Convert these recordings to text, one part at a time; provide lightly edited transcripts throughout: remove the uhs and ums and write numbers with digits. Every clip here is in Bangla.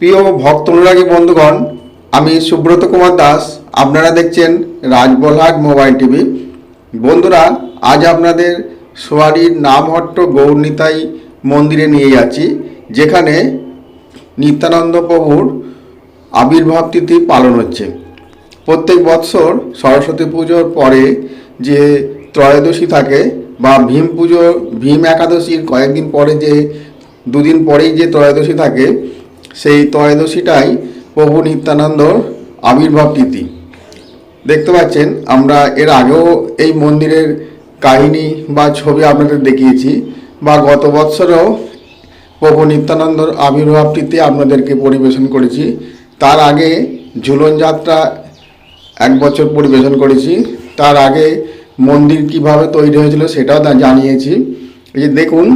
প্রিয় ভক্ত অনুরাগী বন্ধুগণ, আমি সুব্রত কুমার দাস। আপনারা দেখছেন রাজবলহাট মোবাইল টিভি। বন্ধুরা, আজ আপনাদের সোয়ারির নামহট্ট গৌরনিতাই মন্দিরে নিয়ে যাচ্ছি, যেখানে নিত্যানন্দ প্রভুর আবির্ভাব তিথি পালন হচ্ছে। প্রত্যেক বৎসর সরস্বতী পুজোর পরে যে ত্রয়োদশী থাকে বা ভীম একাদশীর কয়েকদিন পরে যে দুদিন পরেই যে ত্রয়োদশী থাকে, সেই ত্রয়োদশীটাই প্রভু নিত্যানন্দর আবির্ভাব তিথি। দেখতে পাচ্ছেন, আমরা এর আগেও এই মন্দিরের কাহিনী বা ছবি আপনাদের দেখিয়েছি, বা গত বৎসরেও প্রভু নিত্যানন্দর আবির্ভাব তিথি আপনাদেরকে পরিবেশন করেছি। তার আগে ঝুলন যাত্রা এক বছর পরিবেশন করেছি। তার আগে মন্দির কিভাবে তৈরি হয়েছিল সেটাও জানিয়েছি। এই যে দেখুন,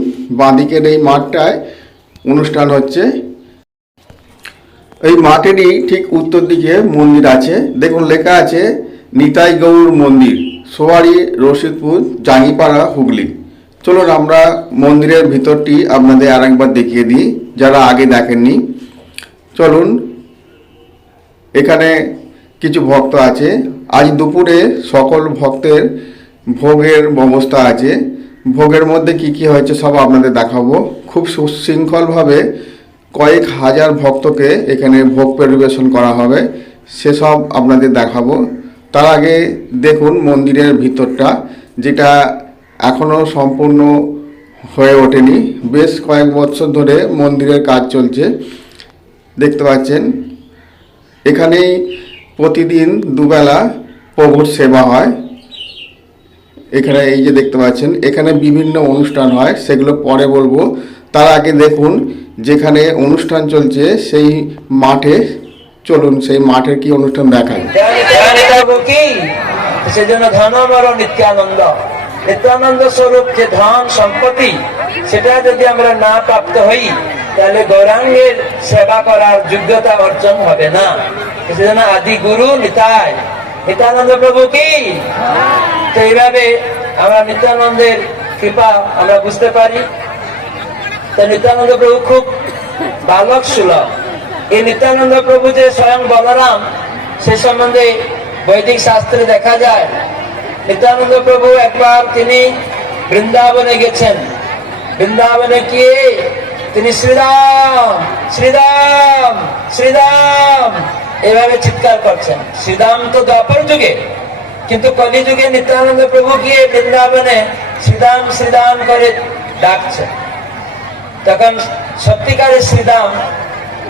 বাঁদিকের এই মাঠটায় অনুষ্ঠান হচ্ছে। এই মাঠেরই ঠিক উত্তর দিকে মন্দির আছে। দেখুন, লেখা আছে নিতাই গৌর মন্দির, সোয়ারি, রশিদপুর, জাঙ্গিপাড়া, হুগলি। চলুন আমরা মন্দিরের ভিতরটি আপনাদের আরেকবার দেখিয়ে দিই, যারা আগে দেখেননি। চলুন, এখানে কিছু ভক্ত আছে। আজ দুপুরে সকল ভক্তের ভোগের ব্যবস্থা আছে। ভোগের মধ্যে কি কি হয়েছে সব আপনাদের দেখাবো। খুব সুশৃঙ্খলভাবে কয়েক হাজার ভক্তকে এখানে ভোগ পরিবেশন করা হবে, সেসব আপনাদের দেখাবো। তার আগে দেখুন মন্দিরের ভিতরটা, যেটা এখনও সম্পূর্ণ হয়ে ওঠেনি। বেশ কয়েক বছর ধরে মন্দিরের কাজ চলছে। দেখতে পাচ্ছেন, এখানেই প্রতিদিন দুবেলা প্রভুর সেবা হয়। এখানে এই যে দেখতে পাচ্ছেন, এখানে বিভিন্ন অনুষ্ঠান হয়, সেগুলো পরে বলবো। তার আগে দেখুন, যেখানে অনুষ্ঠান চলছে সেই মাঠে চলুন, সেই মাঠের কি অনুষ্ঠান দেখায়। সেজন্য ধনমর নিত্যানন্দ, নিত্যানন্দ স্বরূপ যে ধন সম্পত্তি, সেটা যদি আমরা না প্রাপ্ত হই, তাহলে গৌরাঙ্গের সেবা করার যোগ্যতা অর্জন হবে না। সেজন্য আদি গুরু নিতাই, নিত্যানন্দ প্রভু কি। তো এইভাবে আমরা নিত্যানন্দের কৃপা আমরা বুঝতে পারি। তো নিত্যানন্দ প্রভু খুব বালক সুলভ। এই নিত্যানন্দ প্রভু যে স্বয়ং বলরাম, সে সম্বন্ধে বৈদিক শাস্ত্রে দেখা যায়। নিত্যানন্দ প্রভু একবার তিনি বৃন্দাবনে গেছেন। বৃন্দাবনে গিয়ে তিনি শ্রীরাম শ্রীরাম শ্রীরাম এভাবে চিৎকার করছেন। শ্রীরাম তো দ্বাপর যুগে, কিন্তু কলি যুগে নিত্যানন্দ প্রভু গিয়ে বৃন্দাবনে শ্রীরাম শ্রীরাম করে ডাকছেন। তখন সত্যিকারের শ্রীরাম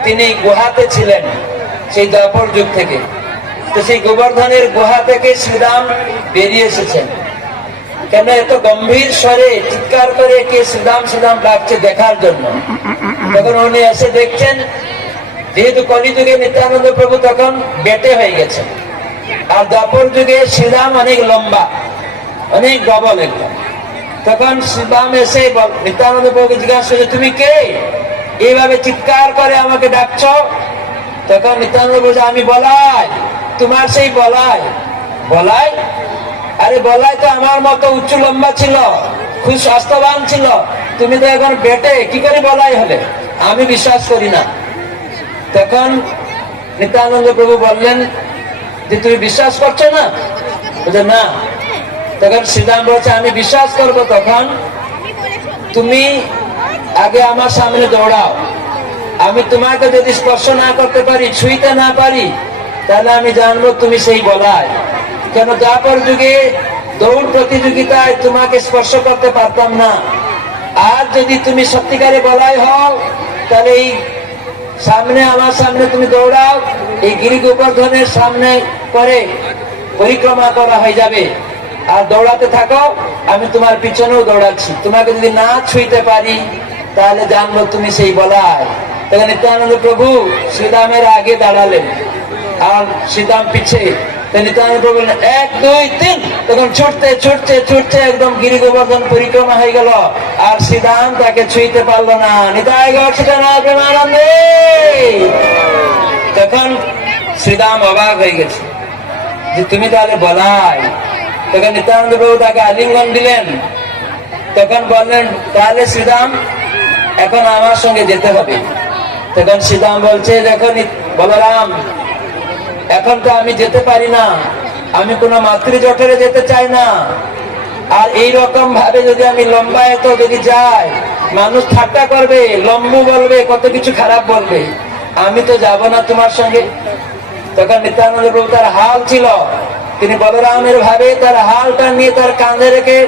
তিনি গুহাতে ছিলেন সেই দ্বাপর যুগ থেকে। তো সেই গোবর্ধনের গুহা থেকে শ্রীরাম বেরিয়ে এসেছেন। কেন এত গম্ভীর স্বরে চিৎকার করে কে শ্রীরাম শ্রীরাম ডাকছে দেখার জন্য। তখন উনি এসে দেখছেন, যেহেতু কলিযুগে নিত্যানন্দ প্রভু তখন বেটে হয়ে গেছেন, আর দ্বাপর যুগে শ্রীরাম অনেক লম্বা, অনেক ডবল একদম। তখন শ্রীরাম এসে নিত্যানন্দ প্রভুকে জিজ্ঞাসা করে, তুমি কে, এইভাবে চিৎকার করে আমাকে ডাকছ? তখন নিত্যানন্দ প্রভু, আমি বলাই, তোমার সেই বলাই। বলাই? আরে বলাই তো আমার মতো উচ্চ লম্বা ছিল, খুব স্বাস্থ্যবান ছিল, তুমি তো এখন বেটে, কি করে বলাই হলে? আমি বিশ্বাস করি না। তখন নিত্যানন্দ প্রভু বললেন যে, তুমি বিশ্বাস করছো না? বলছে না। তখন শ্রীরাম বলছে, আমি বিশ্বাস করবো তখন তুমি আগে আমার সামনে দৌড়াও। আমি তোমাকে যদি স্পর্শ না করতে পারি, ছুঁইতে না পারি, তাহলে আমি জানবো তুমি সেই বলাই। কেন দ্বাপর যুগে দৌড় প্রতিযোগিতায় তোমাকে স্পর্শ করতে পারতাম না। আর যদি তুমি সত্যিকারে বলাই হও, তাহলে এই সামনে, আমার সামনে তুমি দৌড়াও, এই গিরি গোবর্ধনের সামনে করে পরিক্রমা করা হয়ে যাবে। আর দৌড়াতে থাকো, আমি তোমার পিছনেও দৌড়াচ্ছি। তোমাকে যদি না ছুঁইতে পারি, তাহলে জানবো তুমি সেই বলাই। তখন নিত্যানন্দ প্রভু শ্রীরামের আগে দাঁড়ালেন, আর শ্রীরাম পিছে। নিত্যানন্দ প্রভু বললেন 1 2 3। তখন ছুটতে ছুটতে ছুটতে একদম গিরি গোবর্ধন পরিক্রমা হয়ে গেল, আর শ্রীরাম তাকে ছুঁইতে পারলো না। নিতাই গৌর সীতানাথ প্রেমানন্দে। তখন শ্রীরাম অবাক হয়ে গেছে যে তুমি তাহলে বলাই। তখন নিত্যানন্দ প্রভু তাকে আলিঙ্গন দিলেন। তখন বললেন, তাহলে শ্রীরাম এখন আমার সঙ্গে যেতে হবে। তখন শ্রীরাম বলছে, দেখো বলরাম, এখন তো আমি যেতে পারি না, আমি কোনো মাতৃজঠরে যেতে চাই না। আর এই রকম ভাবে যদি আমি লম্বায়িত যদি যাই, মানুষ ঠাট্টা করবে, লম্বু বলবে, কত কিছু খারাপ বলবে, আমি তো যাব না তোমার সঙ্গে। তখন নিত্যানন্দ প্রভু তার হাল ছিল, তিনি বলরামের ভাবে তার হালটা নিয়ে তার কাঁধে রেখে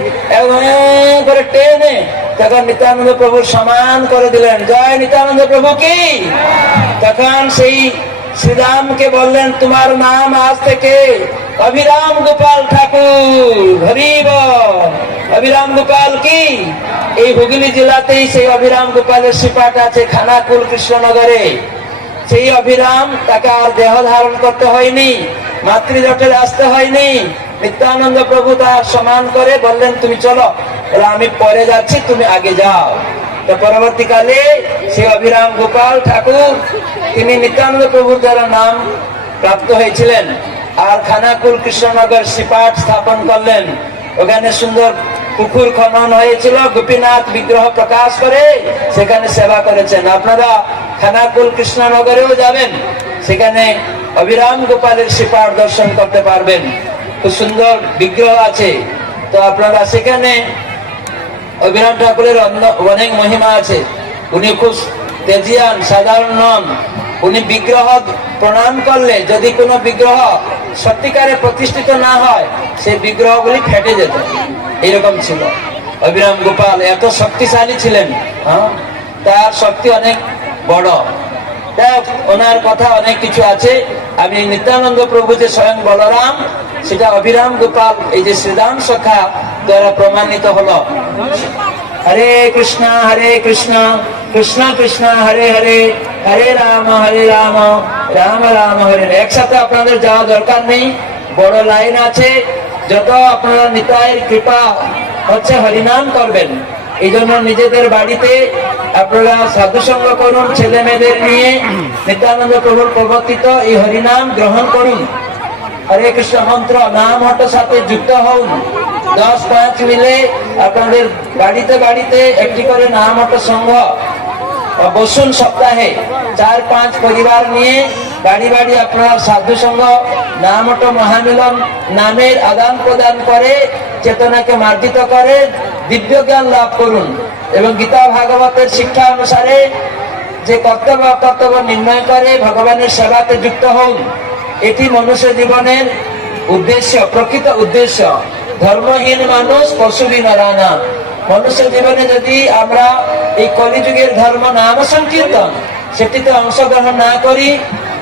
করে টেনে তখন নিত্যানন্দ প্রভু সমান করে দিলেন। জয় নিত্যানন্দ প্রভু কি। তখন সেই শ্রীরামকে বললেন, তোমার নাম আজ থেকে অভিরাম গোপাল ঠাকুর। হরিব অভিরাম গোপাল কি। এই হুগলি জেলাতেই সেই অভিরাম গোপালের সিপাট আছে, খানাকুল কৃষ্ণনগরে। সেই অভিরাম, তাকে আর দেহ ধারণ করতে হয়নি, মাতৃজঠরে আসতে হয়নি। নিত্যানন্দ প্রভু তার সমান করে বললেন, তুমি চলো, আমি পরে যাচ্ছি, তুমি আগে যাও। তো পরবর্তীকালে সেই অভিরাম গোপাল ঠাকুর তিনি নিত্যানন্দ প্রভুর দ্বারা নাম প্রাপ্ত হয়েছিলেন। আর খানাকুল কৃষ্ণনগর শ্রীপাঠ স্থাপন করলেন। ওখানে সুন্দর পুকুর খনন হয়েছিল, গোপীনাথ বিগ্রহ প্রকাশ করে সেখানে সেবা করেছেন। আপনারা খানাকুল কৃষ্ণনগরেও যাবেন, সেখানে অভিরাম গোপালের শ্রীপাঠ দর্শন করতে পারবেন। খুব সুন্দর বিগ্রহ আছে। তো আপনারা সেখানে অভিরাম ঠাকুরের অনেক মহিমা আছে। উনি খুব তেজিয়ান, সাধারণ নন। উনি বিগ্রহ প্রণাম করলে যদি কোনো বিগ্রহ সত্যিকারে প্রতিষ্ঠিত না হয়, সেই বিগ্রহগুলি ফেটে যেত, এরকম ছিল। অভিরাম গোপাল এত শক্তিশালী ছিলেন, তার শক্তি অনেক বড়। ওনার কথা অনেক কিছু আছে। আমি নিত্যানন্দ প্রভু যে স্বয়ং বলরাম, সেটা অভিরাম গোপাল এই যে শ্রীরাম সখা দ্বারা প্রমাণিত হলো। হরে কৃষ্ণ কৃষ্ণ কৃষ্ণ হরে হরে, হরে রাম রাম রাম হরে হরে। একসাথে আপনাদের যাওয়া দরকার নেই, বড় লাইন আছে। যত আপনারা নিতাইয়ের কৃপা হচ্ছে হরিনাম করবেন। এই জন্য নিজেদের বাড়িতে আপনারা সাধুসঙ্গ করুন, ছেলে মেয়েদের নিয়ে নিত্যানন্দ প্রভুর প্রবর্তিত এই হরিনাম গ্রহণ করুন। হরে কৃষ্ণ মন্ত্র নাম হঠাৎ সাথে যুক্ত হন। 10-5 মিলে আপনাদের বাড়িতে বাড়িতে একটি করে নাম হঠাৎ সংঘ বসুন। সপ্তাহে 4-5 পরিবার নিয়ে বাড়ি বাড়ি আপনারা সাধু সঙ্গ নাম হঠাৎ মহামিলন নামের আদান প্রদান করে চেতনাকে মার্জিত করে দিব্য জ্ঞান লাভ করুন। এবং গীতা ভাগবতের শিক্ষা অনুসারে যে কর্তব্য নির্ণয় করে ভগবানের সেবাতে যুক্ত হন। এটি মনুষ্য জীবনের উদ্দেশ্য, প্রকৃত উদ্দেশ্য। ধর্মহীন মানুষ পশুবি নরানা। মনুষ্য জীবনে যদি আমরা এই কলিযুগের ধর্ম নাম সংকীর্তন সেটিতে অংশগ্রহণ না করি,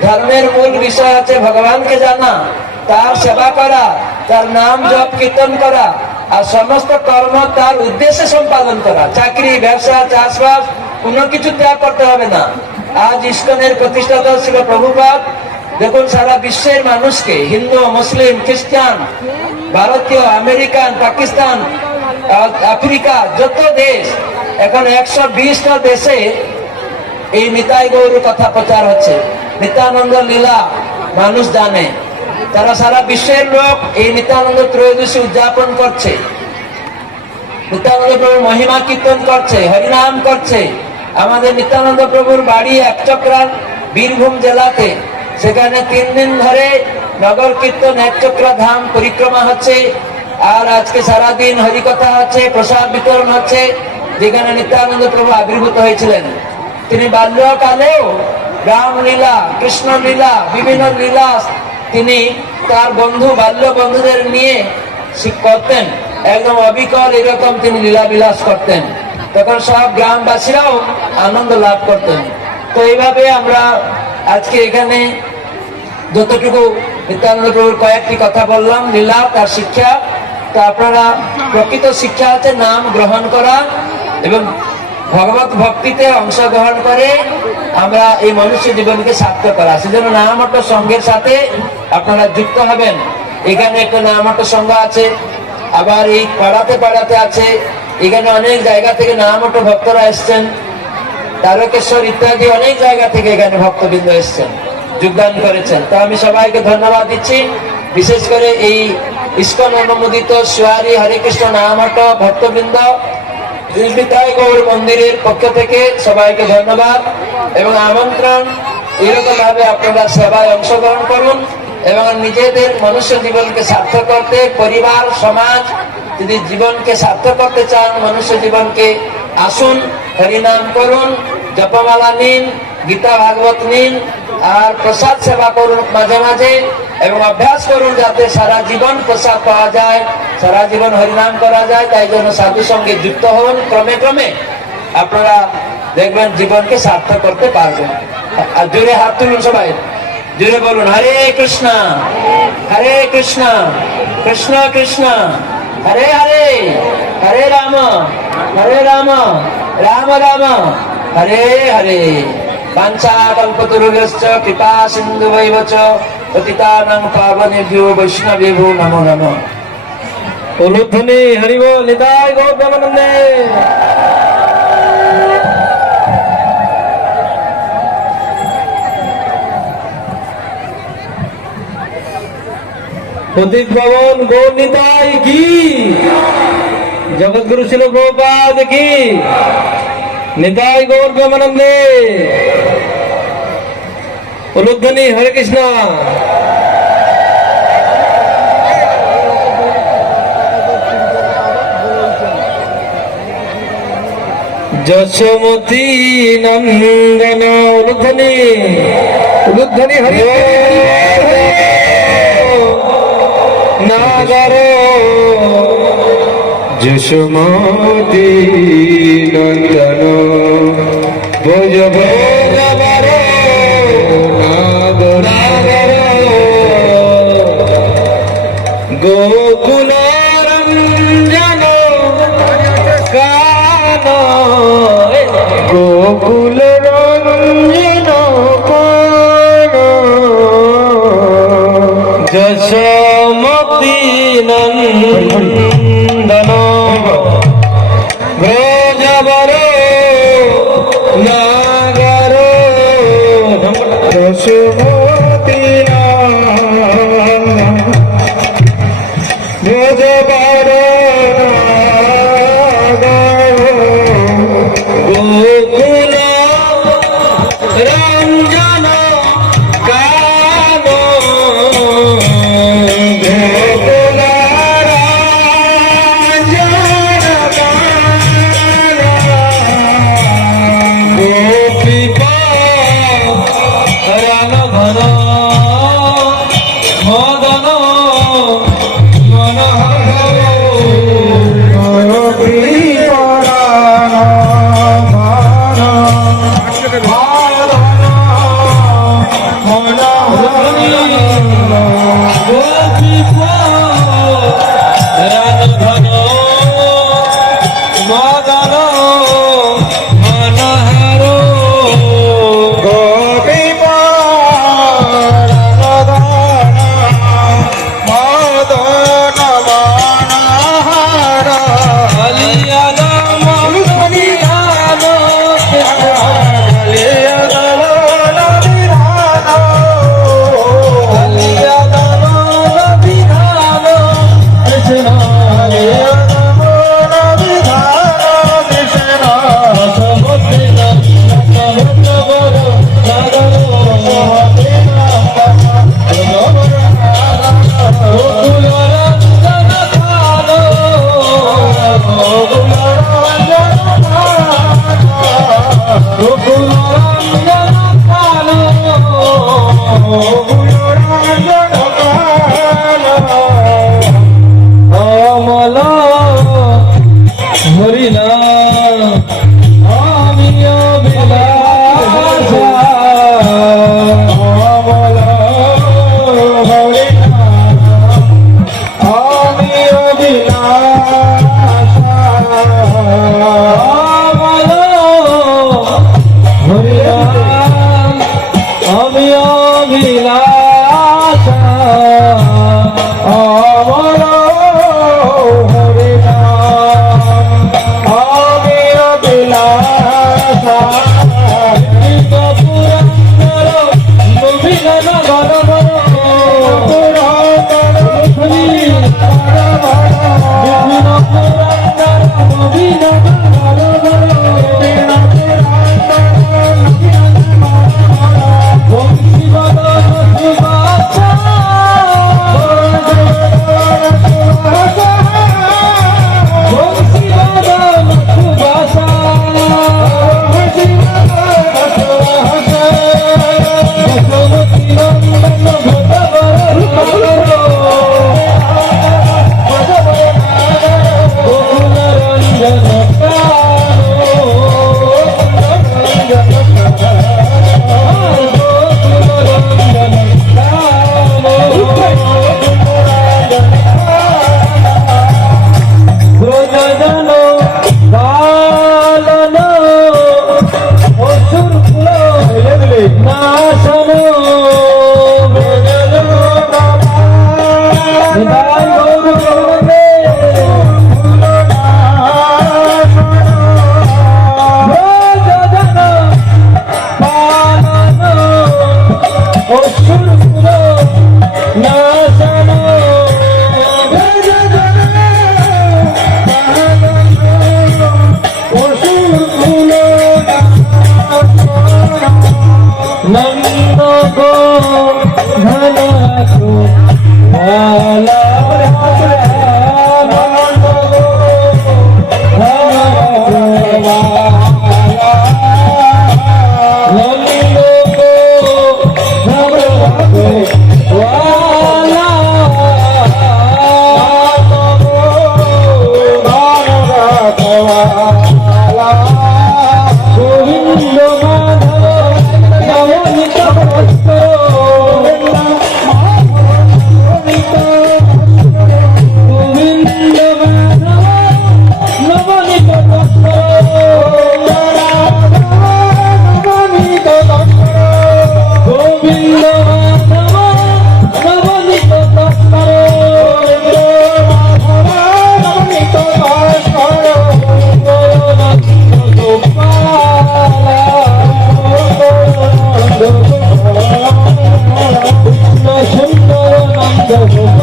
ধর্মের মূল বিষয় হচ্ছে ভগবানকে জানা, তার সেবা করা, তার নাম জপ কীর্তন করা, আর সমস্ত কর্ম তার উদ্দেশ্যে সম্পাদন করা। চাকরি, ব্যবসা, চাষবাস কোনো কিছু ত্যাগ করতে হবে না। আজ ইস্কনের প্রতিষ্ঠাতা ছিল প্রভুপাদ। দেখুন সারা বিশ্বের মানুষকে, হিন্দু, মুসলিম, খ্রিস্টান, ভারতীয়, আমেরিকান, পাকিস্তান, আফ্রিকা, যত দেশ, এখন 120টা দেশে এই নিতাই গৌর কথা প্রচার হচ্ছে। নিত্যানন্দ লীলা মানুষ জানে, তারা সারা বিশ্বের লোক এই নিত্যানন্দ ত্রয়োদশী উদযাপন করছে, নিত্যানন্দ প্রভুর মহিমা কীর্তন করছে, হরিনাম করছে। আমাদের নিত্যানন্দ প্রভুর বাড়ি একচক্রার বীরভূম জেলাতে, সেখানে 3 দিন ধরে নগর কীর্তন একচক্রা ধাম পরিক্রমা হচ্ছে। আর আজকে সারাদিন হরিকথা হচ্ছে, প্রসাদ বিতরণ হচ্ছে, যেখানে নিত্যানন্দ প্রভু আবির্ভূত হয়েছিলেন। তিনি বাল্যকালেও রামলীলা, কৃষ্ণ লীলা, বিভিন্ন লীলা তিনি তার বাল্য বন্ধুদের নিয়ে করতেন। একদম অবিকল এরকম তিনি লীলা বিলাস করতেন। তখন সব গ্রামবাসীরাও আনন্দ লাভ করতেন। তো এইভাবে আমরা আজকে এখানে যতটুকু নিত্যানন্দ প্রভুর কয়েকটি কথা বললাম, লীলা, তার শিক্ষা। তো আপনারা প্রকৃত শিক্ষা হচ্ছে নাম গ্রহণ করা এবং ভগবত ভক্তিতে অংশগ্রহণ করে আমরা এই মনুষ্য জীবনকে সার্থক করা। সেজন্য নামহট্ট সংঘের সাথে আপনারা যুক্ত হবেন। এখানে একটা নামহট্ট সংঘ আছে, আবার এই পাড়াতে পাড়াতে আছে। এখানে অনেক জায়গা থেকে নামহট্ট ভক্তরা এসছেন, তারকেশ্বর ইত্যাদি অনেক জায়গা থেকে এখানে ভক্তবৃন্দ এসছেন, যোগদান করেছেন। তো আমি সবাইকে ধন্যবাদ দিচ্ছি। বিশেষ করে এই ইস্কন অনুমোদিত সুয়ারি হরে কৃষ্ণ নামহট্ট ভক্তবৃন্দ নিতাই গৌর মন্দিরের পক্ষ থেকে সবাইকে ধন্যবাদ এবং আমন্ত্রণ। এরকম ভাবে আপনারা সেবায় অংশগ্রহণ করুন এবং নিজেদের মনুষ্য জীবনকে সার্থক করতে, পরিবার সমাজ যদি জীবনকে সার্থক করতে চান, মনুষ্য জীবনকে আসুন, হরিনাম করুন, জপমালা নিন, গীতা ভাগবত নিন, আর প্রসাদ সেবা করুন মাঝে মাঝে, এবং অভ্যাস করুন যাতে সারা জীবন প্রসাদ পাওয়া যায়, সারা জীবন হরিনাম করা যায়। তাই জন্য সাধু সঙ্গে যুক্ত হন, ক্রমে ক্রমে আপনারা দেখবেন জীবনকে সার্থক করতে পারবেন। আর জোরে হাত তুলুন সবাই, জোরে বলুন হরে কৃষ্ণ হরে কৃষ্ণ কৃষ্ণ কৃষ্ণ হরে হরে, হরে রাম রাম রাম হরে হরে। বাঞ্ছাকল্পতরুভ্যশ্চ কৃপা সিন্ধুভৈব চ পতিতানাং পাবনেভ্যো বৈষ্ণবেভ্যো নমো নমঃ। উলুধ্বনি হরি বল, নিতাই গৌর প্রেমানন্দে। পতিত পাবন গৌর নিতাই কি, জগৎগুরু শিল প্রভুপাদ কি, নিতাই গৌর প্রেমানন্দে। উলুধ্বনি হরে কৃষ্ণ। যশোমতী নন্দন, উলুধ্বনি উলুধ্বনি হরি নাগর। যশোমতী নন্দন ভোজ ভোজবর নাগর, গোকুল রঞ্জন কান, গোকুল রঞ্জন কান, যশোমতী নন্দন ব্রজবর নাগর। যশোমতী ভোজ বর গোকুল রঞ্জন কান, গোকুল রঞ্জন কান, গোপী রান ঘন মদন মনোহর। গোপী রান ঘন মদন মনোহর। আমি অভিলাষ নন্দ গো ধন ভালা নন্দ গো নন্দ গো গোবিন্দ মাধব নবনীত ভক্ত গোবিন্দ মাধব নবনীত ভক্ত গোবিন্দ মাধব নবনীত ভক্ত সুন্দর নন্দ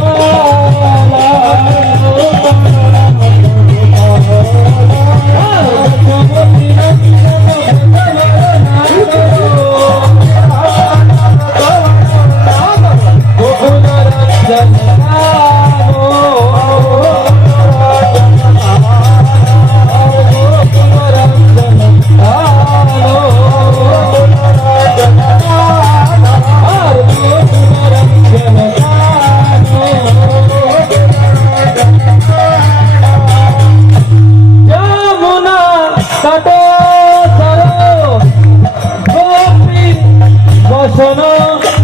যমুনা তট সর গোপী বসন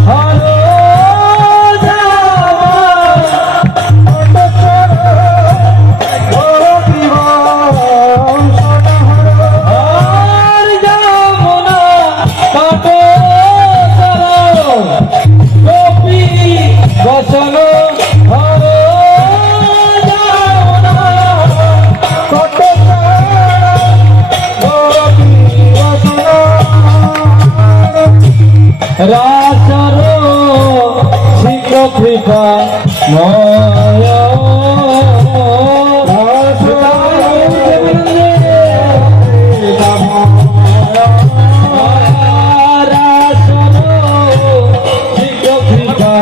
হর যমুনা তট সর গোপী বসন হর রাসর শীঘ্র কৃপা ময় রাসর শীঘ্র কৃপা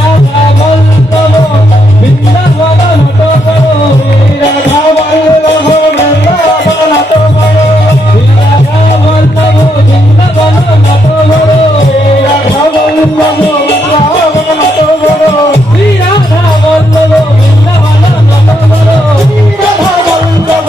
রাধা বল্লভ বৃন্দাবন নট রাধা বল্লভ বৃন্দাবন নট রাধা বল্লভ বৃন্দাবন নট রাধা বল্লভ বৃন্দাবন নট রাধা বল্লভ বৃন্দাবন নট রাধা বল্লভ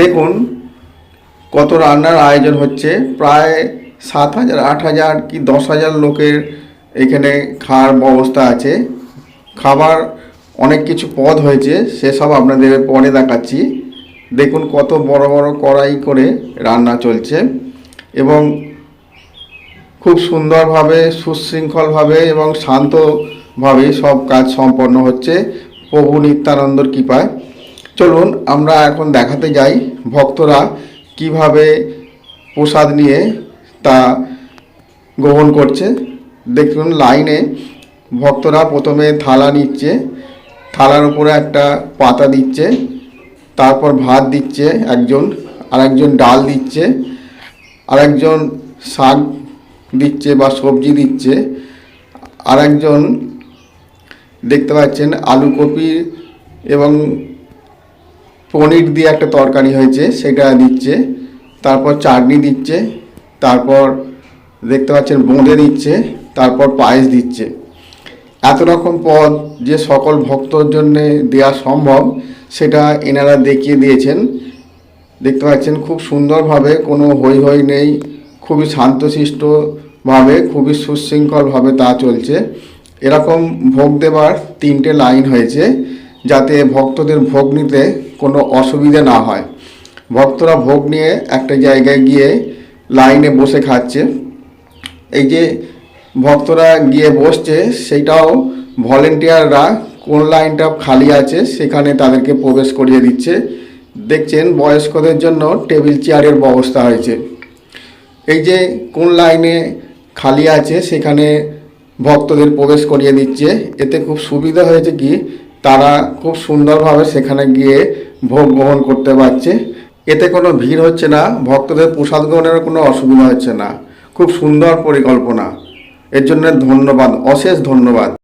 দেখুন কত রান্নার আয়োজন হচ্ছে, প্রায় 7,000 8,000 কি 10,000 লোকের এখানে খাওয়ার ব্যবস্থা আছে। খাবার অনেক কিছু পদ হয়েছে, সেসব আপনাদের পরে দেখাচ্ছি। দেখুন কত বড় বড় কড়াই করে রান্না চলছে এবং খুব সুন্দরভাবে সুশৃঙ্খলভাবে এবং শান্তভাবে সব কাজ সম্পন্ন হচ্ছে প্রভু নিত্যানন্দর কৃপায়। চলুন আমরা এখন দেখাতে যাই ভক্তরা কিভাবে প্রসাদ নিয়ে তা গ্রহণ করছে। দেখুন লাইনে ভক্তরা প্রথমে থালা নিচ্ছে, থালার উপরে একটা পাতা দিচ্ছে, তারপর ভাত দিচ্ছে একজন, আরেকজন ডাল দিচ্ছে, আরেকজন শাক দিচ্ছে বা সবজি দিচ্ছে, আরেকজন দেখতে পাচ্ছেন আলু কপি এবং পনির দিয়ে একটা তরকারি হয়েছে সেটা দিচ্ছে, তারপর চাটনি দিচ্ছে, তারপর দেখতে পাচ্ছেন বোঁদে দিচ্ছে, তারপর পায়েস দিচ্ছে। এত রকম পদ যে সকল ভক্তর জন্য দেওয়া সম্ভব সেটা এনারা দেখিয়ে দিয়েছেন। দেখতে পাচ্ছেন খুব সুন্দরভাবে, কোনো হই হই নেই, খুবই শান্তশিষ্টভাবে, খুবই সুশৃঙ্খলভাবে তা চলছে। এরকম ভোগ দেবার 3টে লাইন হয়েছে যাতে ভক্তদের ভোগ নিতে কোনো অসুবিধা না হয়। ভক্তরা ভোগ নিয়ে একটা জায়গায় গিয়ে লাইনে বসে খাচ্ছে। এই যে ভক্তরা গিয়ে বসছে সেইটাও ভলেন্টিয়াররা কোন লাইনটা খালি আছে সেখানে তাদেরকে প্রবেশ করিয়ে দিচ্ছে। দেখছেন বয়স্কদের জন্য টেবিল চেয়ারের ব্যবস্থা হয়েছে। এই যে কোন লাইনে খালি আছে সেখানে ভক্তদের প্রবেশ করিয়ে দিচ্ছে। এতে খুব সুবিধা হয়েছে কি তারা খুব সুন্দরভাবে সেখানে গিয়ে ভোগ গ্রহণ করতে পারছে। এতে কোনো ভিড় হচ্ছে না, ভক্তদের প্রসাদ গ্রহণের কোনো অসুবিধা হচ্ছে না। খুব সুন্দর পরিকল্পনা, এর জন্য ধন্যবাদ, অশেষ ধন্যবাদ।